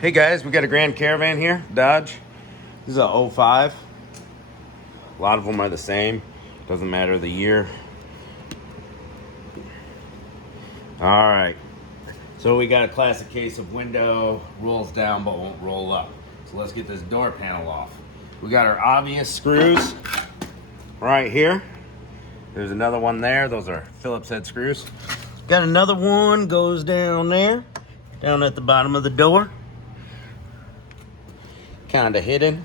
Hey guys, we got a Grand Caravan here, Dodge. This is a '05. A lot of them are the same. Doesn't matter the year. All right. So we got a classic case of window rolls down but won't roll up. So let's get this door panel off. We got our obvious screws right here. There's another one there. Those are Phillips head screws. Got another one goes down there, down at the bottom of the door. Kind of hidden.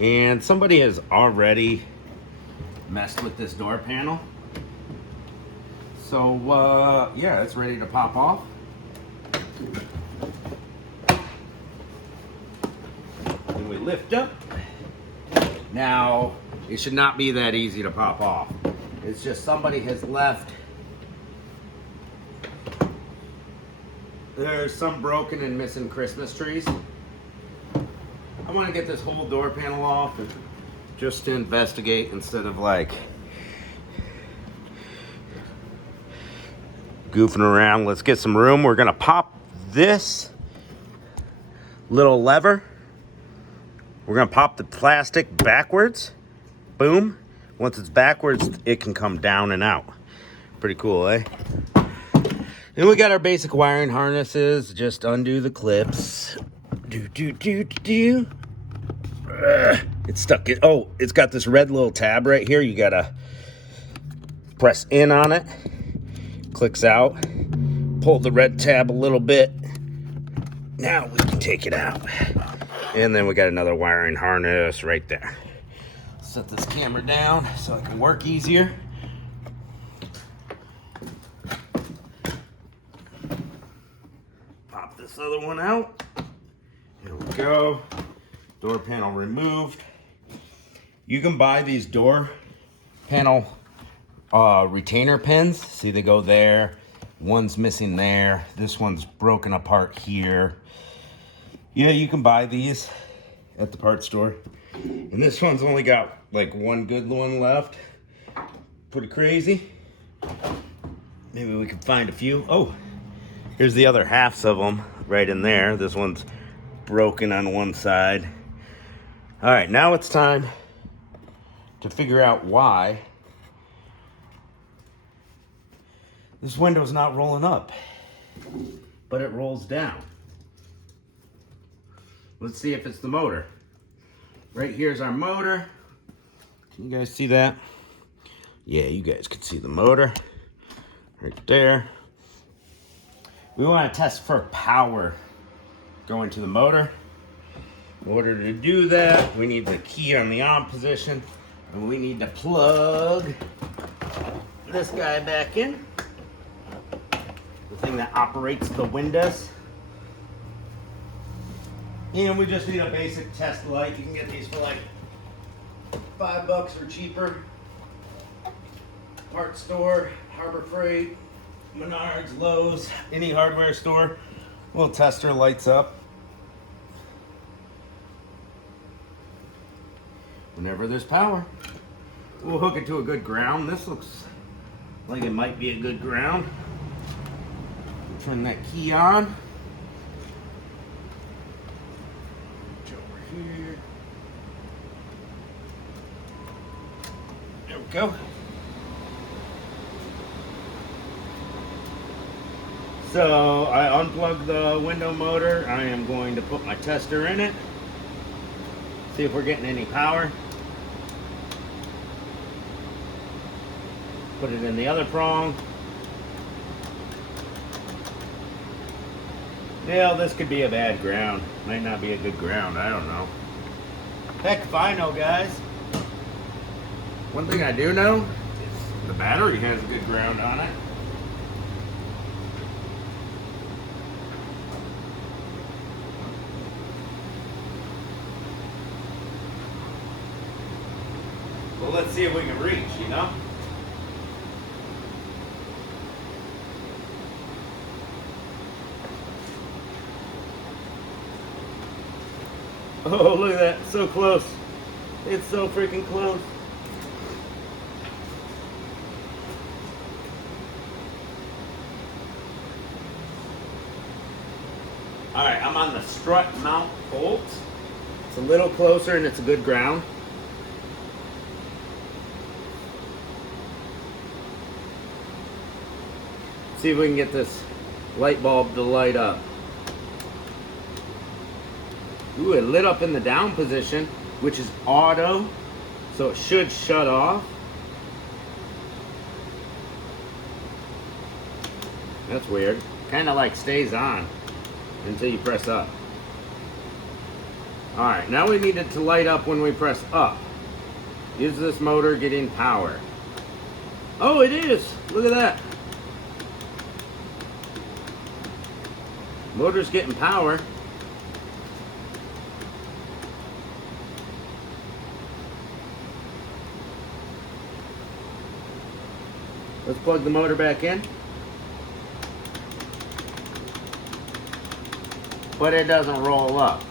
And somebody has already messed with this door panel. So yeah, it's ready to pop off. And we lift up. Now, it should not be that easy to pop off. It's just somebody has left. There's some broken and missing Christmas trees. I want to get this whole door panel off just to investigate instead of like goofing around. Let's get some room. We're gonna pop this little lever. We're gonna pop the plastic backwards. Boom. Once it's backwards, it can come down and out. Pretty cool, eh? Then we got our basic wiring harnesses. Just undo the clips. It's stuck. It's got this red little tab right here. You gotta press in on it. Clicks out. Pull the red tab a little bit. Now we can take it out. And then we got another wiring harness right there. Set this camera down so I can work easier. Pop this other one out. Here we go. Door panel removed. You can buy these door panel retainer pins. See, they go there. One's missing there. This one's broken apart here. Yeah, you can buy these at the parts store. And this one's only got like one good one left. Pretty crazy. Maybe we can find a few. Oh, here's the other halves of them right in there. This one's broken on one side. All right, now it's time to figure out why this window's not rolling up, but it rolls down. Let's see if it's the motor. Right here's our motor. Can you guys see that? Yeah, you guys can see the motor right there. We want to test for power going to the motor. In order to do that, we need the key on the on position, and we need to plug this guy back in. The thing that operates the windows. And we just need a basic test light. You can get these for like $5 or cheaper. Parts store, Harbor Freight, Menards, Lowe's, any hardware store. Little tester lights up. Whenever there's power, we'll hook it to a good ground. This looks like it might be a good ground. Turn that key on. Over here. There we go. So I unplugged the window motor. I am going to put my tester in it. See if we're getting any power. Put it in the other prong. Yeah, this could be a bad ground. Might not be a good ground. I don't know. Heck if I know, guys. One thing I do know is the battery has a good ground on it. Well, let's see if we can reach, you know? Oh, look at that. So close. It's so freaking close. All right, I'm on the strut mount bolt. It's a little closer and it's a good ground. See if we can get this light bulb to light up. Ooh, it lit up in the down position, which is auto, so it should shut off. That's weird. Kind of like stays on until you press up. All right, now we need it to light up when we press up. Is this motor getting power? Oh, it is. Look at that. Motor's getting power. Let's plug the motor back in. But it doesn't roll up.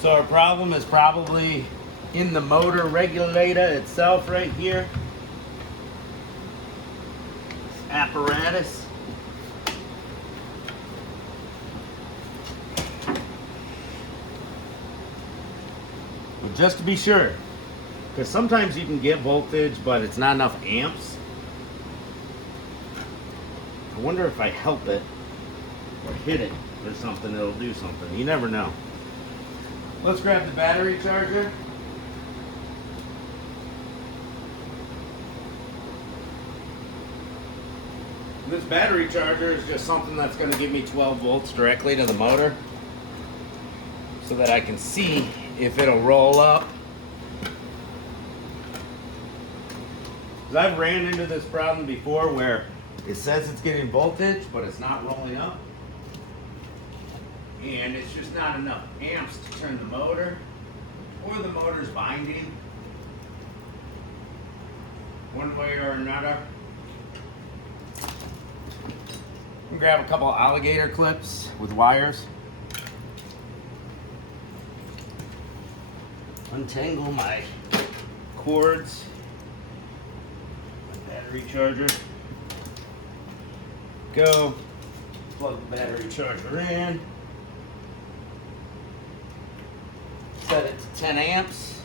So our problem is probably in the motor regulator itself right here. This apparatus. But just to be sure, because sometimes you can get voltage, but it's not enough amps. I wonder if I help it or hit it or something, it'll do something. You never know. Let's grab the battery charger. This battery charger is just something that's going to give me 12 volts directly to the motor so that I can see if it'll roll up. Because I've ran into this problem before where it says it's getting voltage, but it's not rolling up. And it's just not enough amps to turn the motor, or the motor's binding, one way or another. I'm gonna grab a couple of alligator clips with wires. Untangle my cords, my battery charger. Go, plug the battery charger in. Set it to 10 amps.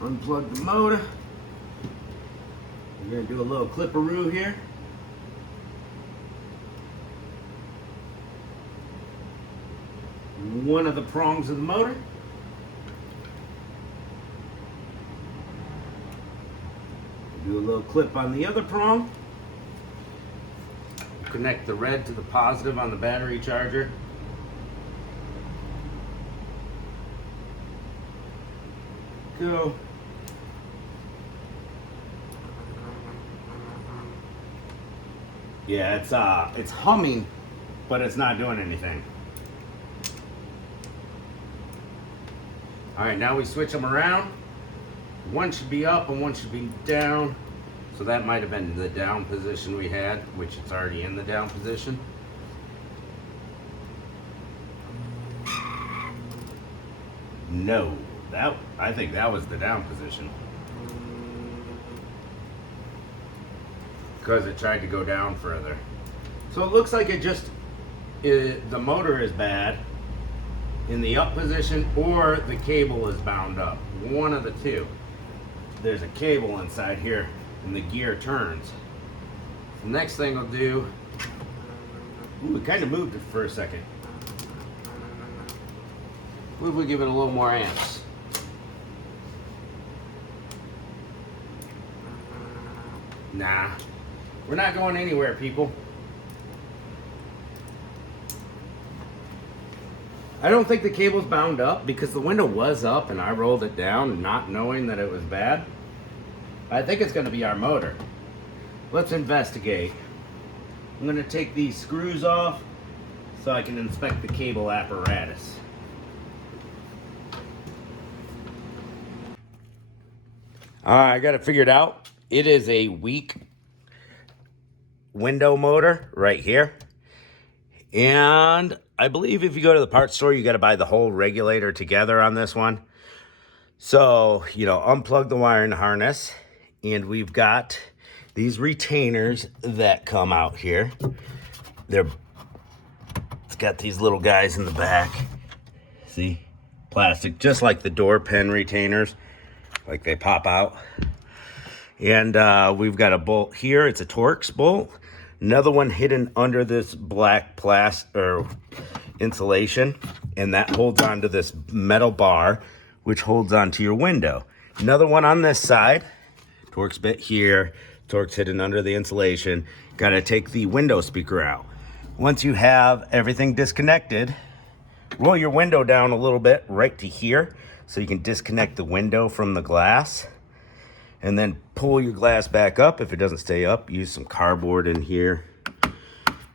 Unplug the motor. We're going to do a little clipperoo here. One of the prongs of the motor. Do a little clip on the other prong. Connect the red to the positive on the battery charger. Go. Yeah, it's humming, but it's not doing anything. All right, now we switch them around. One should be up and one should be down. So that might have been the down position we had, which it's already in the down position. No, I think that was the down position. Because it tried to go down further. So it looks like the motor is bad in the up position, or the cable is bound up. One of the two. There's a cable inside here and the gear turns. The next thing I'll do, ooh, we kind of moved it for a second. What if we give it a little more amps? Nah, we're not going anywhere, people. I don't think the cable's bound up because the window was up and I rolled it down not knowing that it was bad. I think it's going to be our motor. Let's investigate. I'm going to take these screws off so I can inspect the cable apparatus. I got it figured out. It is a weak window motor right here. And I believe if you go to the parts store, you got to buy the whole regulator together on this one. So, unplug the wiring harness, and we've got these retainers that come out here. It's got these little guys in the back. See? Plastic, just like the door pen retainers, like they pop out. And we've got a bolt here. It's a Torx bolt. Another one hidden under this black plastic or insulation, and that holds onto this metal bar, which holds onto your window. Another one on this side, Torx bit here, Torx hidden under the insulation. Got to take the window speaker out. Once you have everything disconnected, roll your window down a little bit right to here so you can disconnect the window from the glass. And then pull your glass back up. If it doesn't stay up, use some cardboard in here.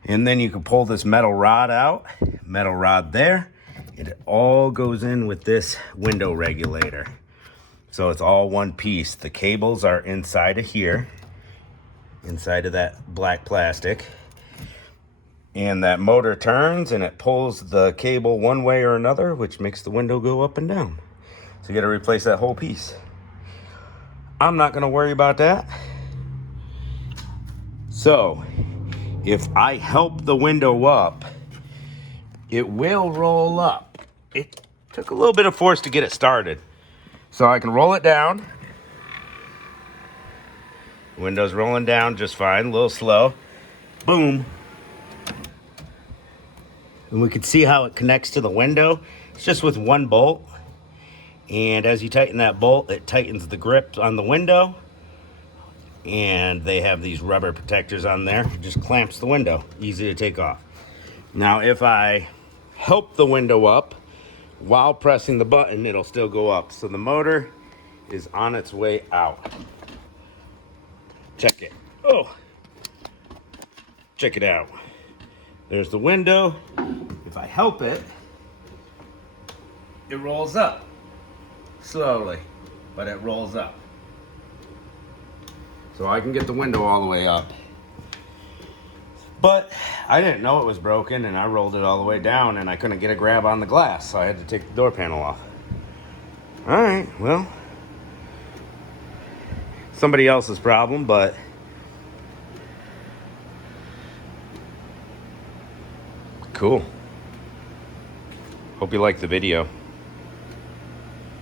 And then you can pull this metal rod out, metal rod there. And it all goes in with this window regulator. So it's all one piece. The cables are inside of here, inside of that black plastic. And that motor turns and it pulls the cable one way or another, which makes the window go up and down. So you gotta replace that whole piece. I'm not gonna worry about that. So, if I help the window up, it will roll up. It took a little bit of force to get it started. So I can roll it down. Window's rolling down just fine, a little slow. Boom. And we can see how it connects to the window. It's just with one bolt. And as you tighten that bolt, it tightens the grip on the window. And they have these rubber protectors on there. It just clamps the window. Easy to take off. Now, if I help the window up while pressing the button, it'll still go up. So the motor is on its way out. Check it. Oh, check it out. There's the window. If I help it, it rolls up. Slowly, but it rolls up. So I can get the window all the way up. But I didn't know it was broken, and I rolled it all the way down, and I couldn't get a grab on the glass, so I had to take the door panel off. All right, well, somebody else's problem, but cool. Hope you liked the video.